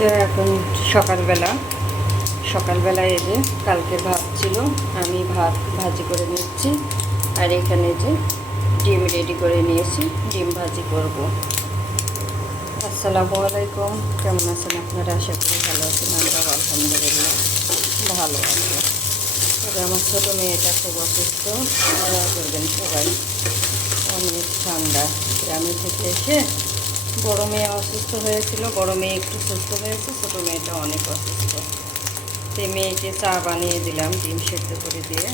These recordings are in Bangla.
তো এখন সকালবেলা। সকালবেলায় এই যে কালকের ভাত ছিল, আমি ভাত ভাজি করে নিচ্ছি। আর এখানে যে ডিম রেডি করে নিয়েছি, ডিম ভাজি করব। আসসালামু আলাইকুম। কেমন আছেন আপনারা? আশা করি ভালো আছেন আমরা আলহামদুলিল্লাহ ভালো আছি। তবে আমার ছোটো মেয়েটা খুব অসুস্থ করবেন সবাই। অনেক ঠান্ডা। গ্রামে থেকে এসে বড় মেয়ে অসুস্থ হয়েছিল, বড় মেয়ে একটু সুস্থ হয়েছে, ছোটো মেয়েটা অনেক অসুস্থ। সেই মেয়েকে চা বানিয়ে দিলাম, ডিম সেদ্ধ করে দিয়ে।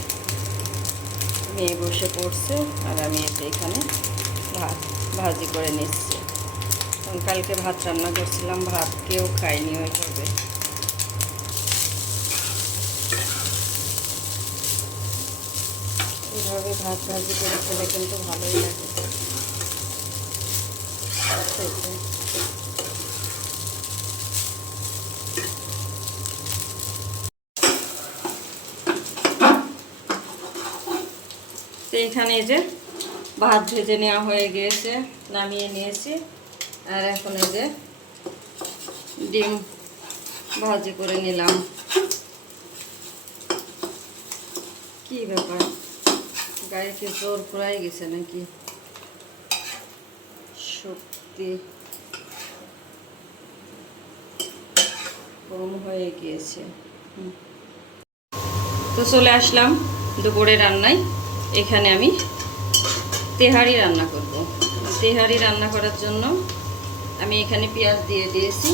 মেয়ে বসে পড়ছে আর আমি এসে এখানে ভাত, ভাজি করে নিচ্ছি। কালকে ভাত রান্না করছিলাম, ভাত কেউ খায়নি ওইভাবে। এইভাবে ভাত ভাজি করে খেলে কিন্তু ভালোই লাগে। খেতে। তো এখানে এই যে ভাত ভেজে নেওয়া হয়ে গিয়েছে, নামিয়ে নিয়েছি। আর এখন এই যে ডিম ভাজি করে নিলাম। কি ব্যাপার? গায়ে কি জোর পুরাই গেছে নাকি? শক্তি কম হয়ে গিয়েছে। তো চলে আসলাম দুপুরে রান্নায়। এখানে আমি তেহারি রান্না করব। তেহারি রান্না করার জন্য আমি এখানে পেঁয়াজ দিয়ে দিয়েছি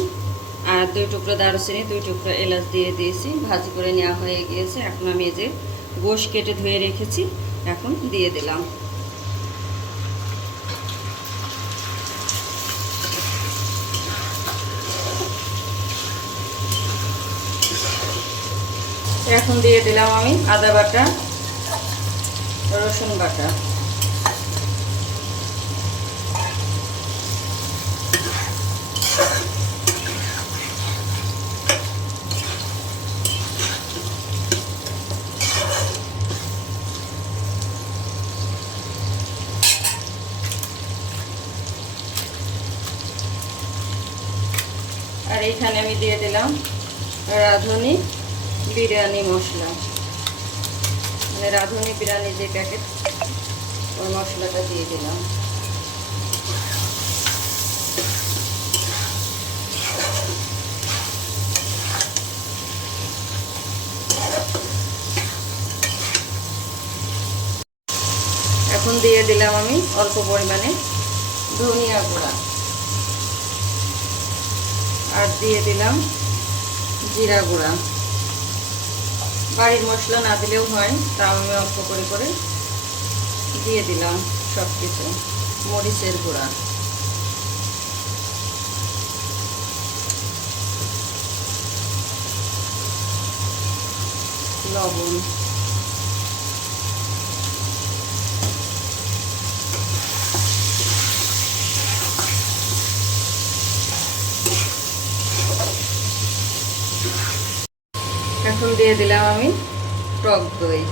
আর দুই টুকরো দারুচিনি, দুই টুকরো এলাচ দিয়ে দিয়েছি। ভাজি করে নেওয়া হয়ে গিয়েছে। এখন আমি এই যে গোশ কেটে ধুয়ে রেখেছি, এখন দিয়ে দিলাম। এখন দিয়ে দিলাম আমি আদা বাটা রসুন বাটা। আর এইখানে আমি দিয়ে দিলাম রাঁধুনি। বিরিয়ানি মশলা। মানে রাঁধুনি বিরিয়ানি যে প্যাকেট ওই মশলাটা দিয়ে দিলাম। এখন দিয়ে দিলাম আমি অল্প পরিমাণে ধনিয়া গুঁড়া। আর দিয়ে দিলাম জিরা গুঁড়া। বাড়ির মশলা না দিলেও হয়, তা আমি অল্প করে করে দিয়ে দিলাম সব কিছু মরিচের গুঁড়া। লবণ এখন দিয়ে দিলাম আমি টক দই।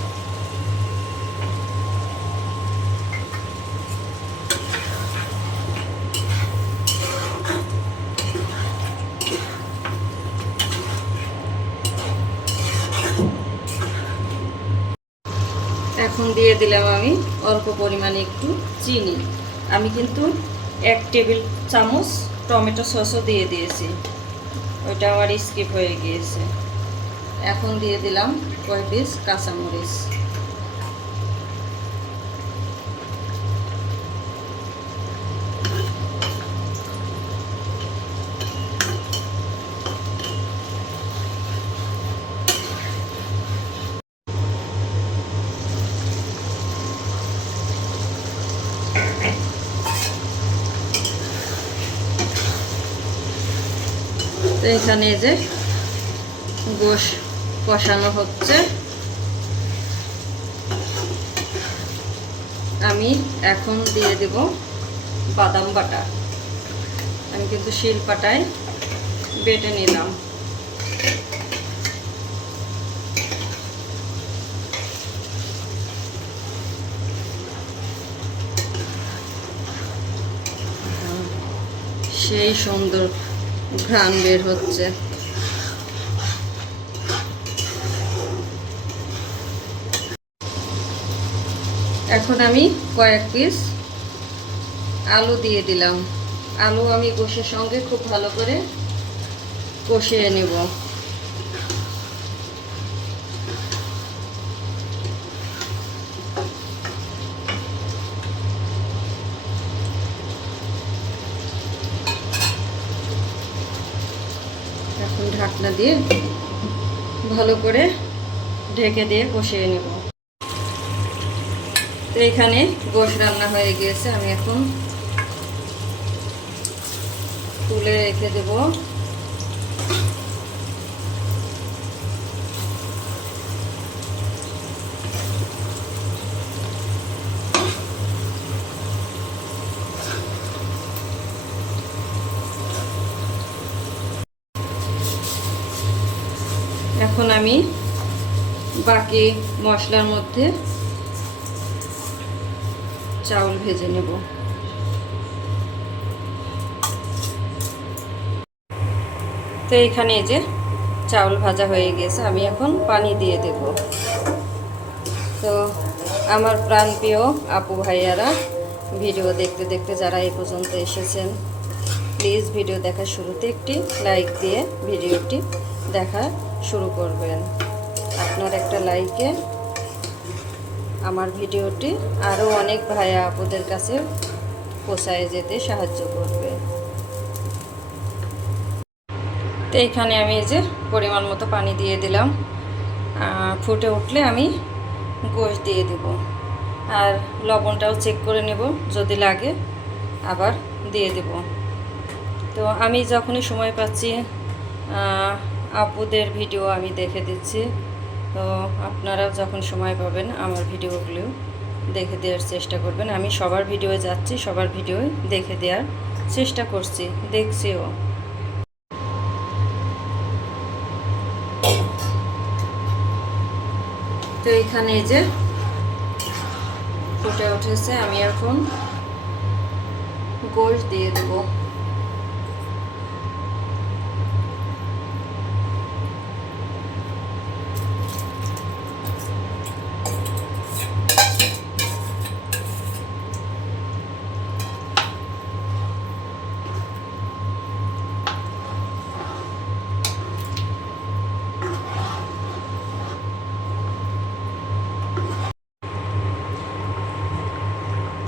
এখন দিয়ে দিলাম আমি অল্প পরিমাণে একটু চিনি। আমি কিন্তু এক টেবিল চামচ টমেটো সসও দিয়ে দিয়েছি। ওইটা আমার স্কিপ হয়ে গিয়েছে। এখন দিয়ে দিলাম কয় পিস কাঁচামরিচ। এখানে যে গোশ কষানো হচ্ছে। আমি এখন দিয়ে দেব বাদাম বাটা। আমি কিন্তু শিল পাটায় বেটে নিলাম। সেই সুন্দর ঘ্রাণ বের হচ্ছে। এখন আমি কয়েক পিস আলু দিয়ে দিলাম। আলু আমি গোশের সঙ্গে খুব ভালো করে কষিয়ে নেব। এখন ঢাকনা দিয়ে ভালো করে ঢেকে দিয়ে কষিয়ে নেব। এখানে গোশ রান্না হয়ে গিয়েছে, আমি এখন তুলে রেখে দেব। এখন আমি বাকি মশলার মধ্যে চাউল ভেজে নেব। তো এখানে যে চাউল ভাজা হয়ে গেছে, আমি এখন পানি দিয়ে দেব। তো আমার প্রাণপ্রিয় আপু ভাইয়ারা, ভিডিও দেখতে দেখতে যারা এই পর্যন্ত এসেছেন, প্লিজ ভিডিও দেখার শুরুতে একটি লাইক দিয়ে ভিডিওটি দেখা শুরু করবেন। আপনার একটা লাইকে আমার ভিডিওটি আরও অনেক ভাইয়া আপুদের কাছে পৌঁছায় যেতে সাহায্য করবে। তো এইখানে আমি এই যে পরিমাণ মতো পানি দিয়ে দিলাম। ফুটে উঠলে আমি গোশ দিয়ে দেব। আর লবণটাও চেক করে নেব, যদি লাগে আবার দিয়ে দেব। তো আমি যখনই সময় পাচ্ছি আপুদের ভিডিও আমি দেখে দিচ্ছি। তো আপনারা যখন সময় পাবেন আমার ভিডিওগুলো দেখে দেওয়ার চেষ্টা করবেন। আমি সবার ভিডিও যাচ্ছি, সবার ভিডিও দেখে দেওয়ার চেষ্টা করছি। দেখছিও তো এখানে যে ফুটে উঠেছে, আমি এখন গোশ দিয়ে দেবো।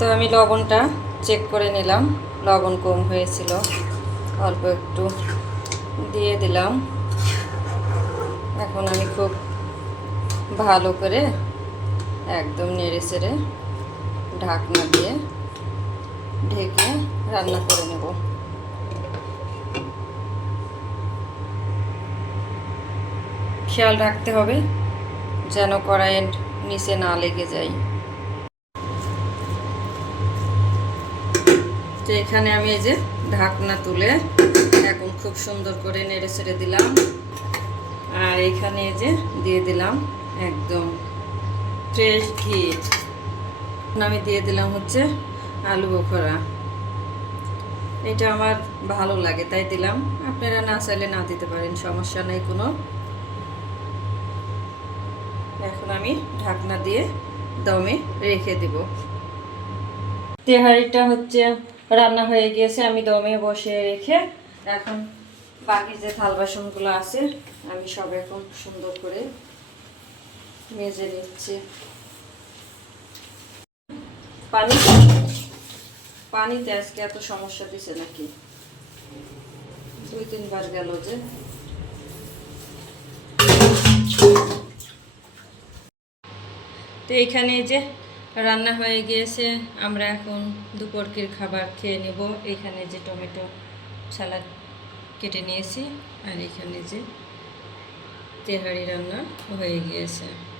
তো আমি লবণটা চেক করে নিলাম। লবণ কম হয়েছিল, অল্প একটু দিয়ে দিলাম। এখন আমি খুব ভালো করে একদম নেড়ে চেড়ে ঢাকনা দিয়ে ঢেকে রান্না করে নেব। খেয়াল রাখতে হবে যেন কড়াইয়ের নিচে না লেগে যায়। এখানে আমি এই যে ঢাকনা তুলে এখন খুব সুন্দর করে নেড়ে ছেড়ে দিলাম। আর এখানে এই যে দিয়ে দিলাম একদম ফ্রেশ ঘি। আমি দিয়ে দিলাম হচ্ছে আলু বোখরা এটা আমার ভালো লাগে, তাই দিলাম। আপনারা না চাইলে না দিতে পারেন, সমস্যা নেই কোনো। এখন আমি ঢাকনা দিয়ে দমে রেখে দিব। তেহারিটা হচ্ছে রান্না হয়ে গিয়েছে, আমি দমে বসে রেখে এখন বাকি যে থাল বাসনগুলো আছে, আমি সব এখন সুন্দর করে মেজে নিচ্ছি। পানি? পানিতে আজকে এত সমস্যা দিছে নাকি? দুই তিনবার গেল যে। তো এইখানে যে রান্না হয়ে গিয়েছে, আমরা এখন দুপুরকের খাবার খেয়ে নেব। এখানে যে টমেটো সালাদ কেটে নিয়েছি, আর এখানে যে তেহারি রান্না হয়ে গিয়েছে।